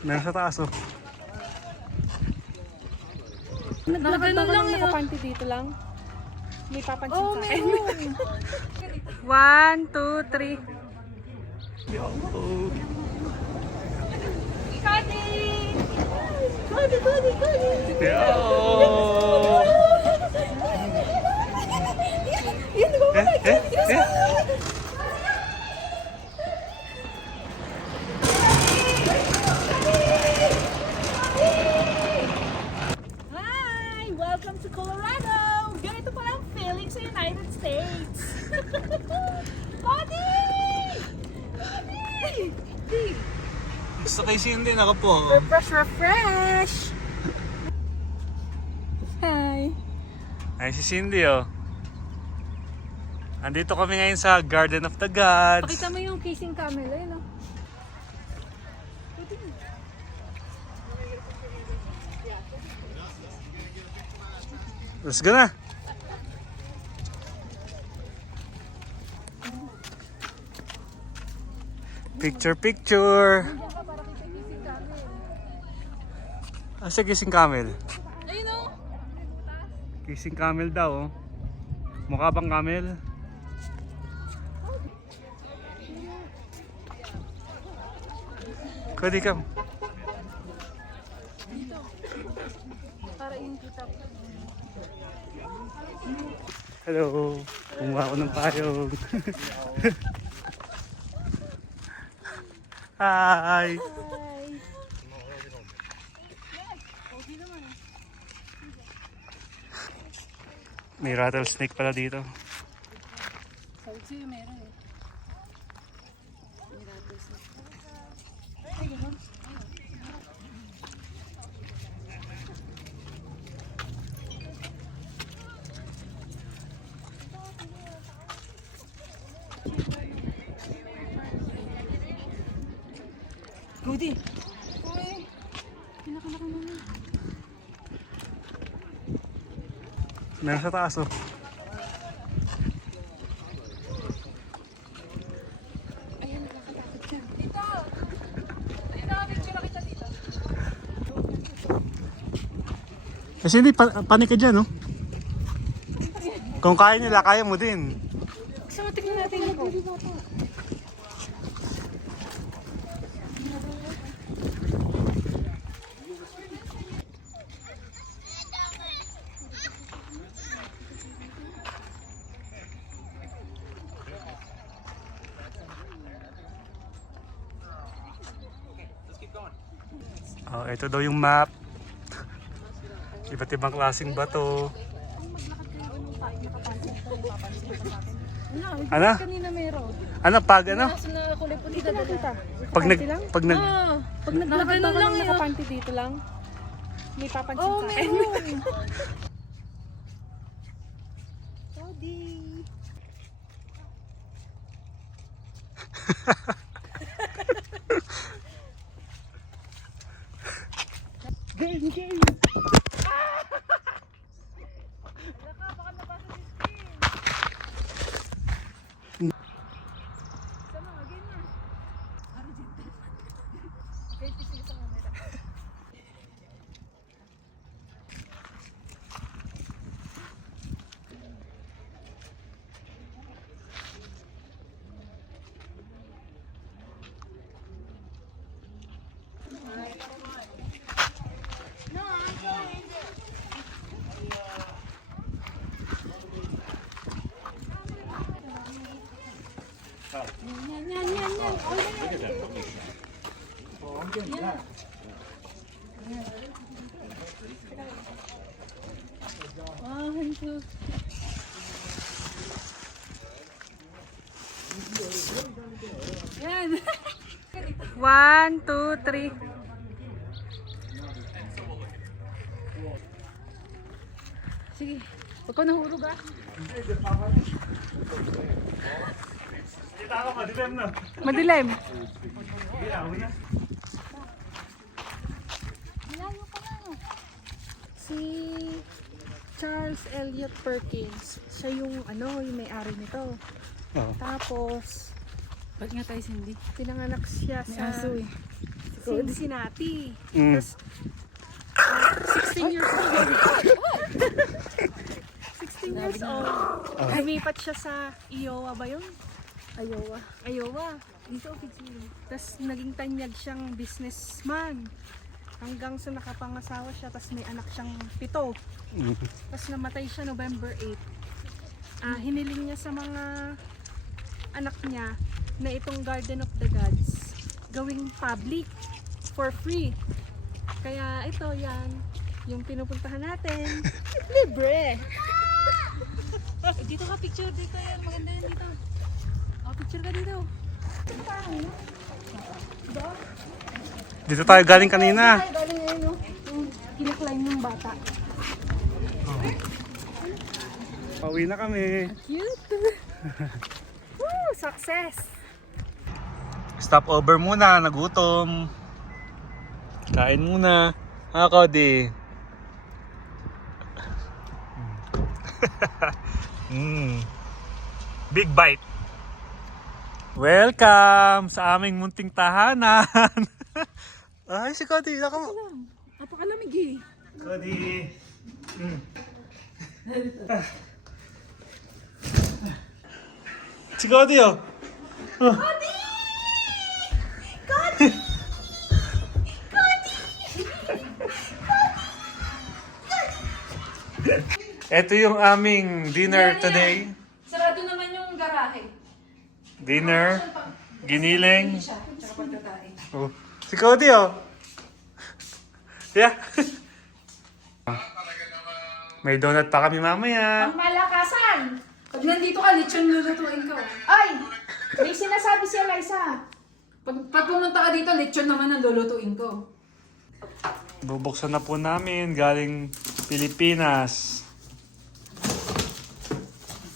Meron sa taas oh. Naglakad ba lang nakapanty dito lang? May papansin sa akin. 1, 2, 3. Kadi! Hi! Welcome to Colorado! Ganito pala ang feeling sa United States! Kadi! Kadi! Gusto kay Cindy, naka po. Refresh! Hi! Ay si Cindy oh. Andito kami ngayon sa Garden of the Gods. Pakita mo yung kissing camel eh, no? Let's go na. Picture, picture. Asa kissing camel? Ayun o! Kissing camel daw oh. Mukha bang camel? Kadi kam. Para yung kita ko. Hello. Kumuha ako ng payong. Hi. Hi! May rattlesnake pala dito. Sabi sa'yo meron eh. May rattlesnake. Goody! Uy! Pinakanak naman. Meron sa taas oh. Ayan, nakakatakot siya. Dito! Dito! Picture na kita dito. Kasi hindi, panik ka dyan oh. Kung kaya nila, kaya mo din. Gusto mo tignan natin yung body bata. Oh, ito daw yung map. Iba't ibang klaseng bato. Ano? Kanina meron. Ano pag ano? Kaso na kulay puti na dito. Pag nag Pag naglakad ba lang nakapanty dito lang? May papansin sa akin. Kadi! game, game. Baka nabasa si screen. Sama, game na. Okay, pising sa camera. Yan. 1, 2, 3. Sige. Huwag ka nahulog ah. Kita ka, madilim na. Madilim. Si Charles Elliot Perkins, siya yung yung may-ari nito. Oh. Tapos, Ba't nga tayo Cindy? pinanganak siya May sa aso eh. Cincinnati. Mm. Tapos, 16 years old. 16 years old. Lumipat siya sa Iowa ba yun? Iowa. Dito, tapos naging tanyag siyang businessman. Hanggang sa nakapangasawa siya, tapos may anak siyang 7. Mm. Tapos namatay siya November 8. Hiniling niya sa mga anak niya na itong Garden of the Gods gawing public for free. Kaya ito yan, yung pinupuntahan natin. Libre! Dito ka, picture dito yan. Maganda yan dito. Picture ka dito. Dito tayo galing kanina. Galing ngayon yung kinakline ng bata. Pauwi na kami. Cute! Woo! Success! Stop over muna, nagutom. Kain muna. Cody. Big bite. Welcome sa aming munting tahanan. Ay, si Cody. Napakalamig eh. Cody. Si Cody, oh. Cody! Cody! Ito yung aming dinner today. Sarado naman yung garahe. Dinner, giniling. Siya, tsaka pagkakain. Oh. Si Cody, oh. Yeah. May donut pa kami mamaya. Ang malakasan! Pag nandito ka, lechon lulutuin ko. Ay! May sinasabi si Eliza. Pag pumunta ka dito, lechon naman ang lulutuin ko. Bubuksan na po namin galing Pilipinas.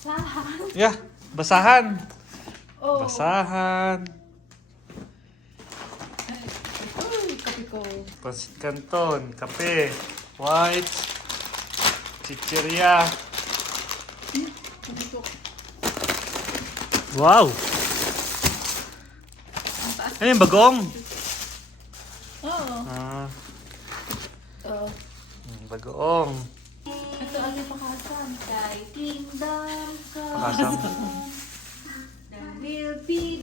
Basahan. Yeah, basahan. Oh. Basahan. Uy, kape ko. Pasit Canton, kape, white, chichirya. Wow! Ano yung bagong? Oo. Ah, bagoong. Ito ano pakasan? Kay Kingdom Come. Pakasam. There will be...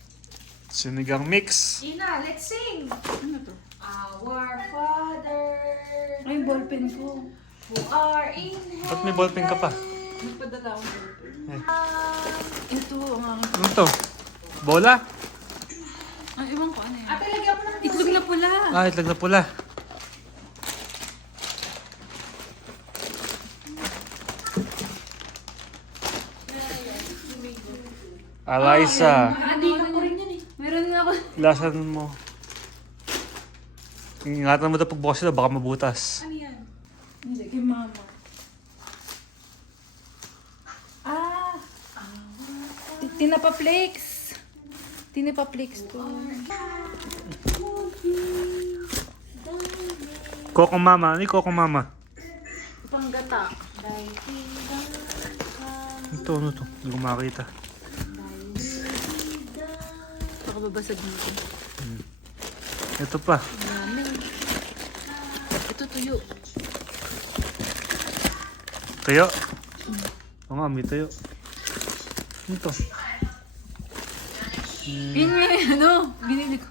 Sinigang mix. Ina, let's sing! Ano to? Our Father, Ay, yung ballpen ko. who are in heaven. Ba't may ballpen ka pa? Nagpadala ako ng ballpen. Ito, ang aking... Ano to? Bola? Ang iwan ko, ano yan? Ate, lagyan mo ng Itlog na pula. Ah, itlag na pula. Eliza, Hindi ko rin yan eh. Meron nga ako. lasan mo. Ingatan mo ito pagbukas ito, baka mabutas. Ano yan? Hindi, kay mama. Tinapa flakes. Tinapa flakes to. Coco Mama, ano yung Coco Mama? panggata. Ito, ano to? Hindi ko makita. Baka babasag dito. Ito pa. Dami. Ito tuyo. Tuyo. Oo nga, may tuyo. Ano to? Yun nga ano, binili ko.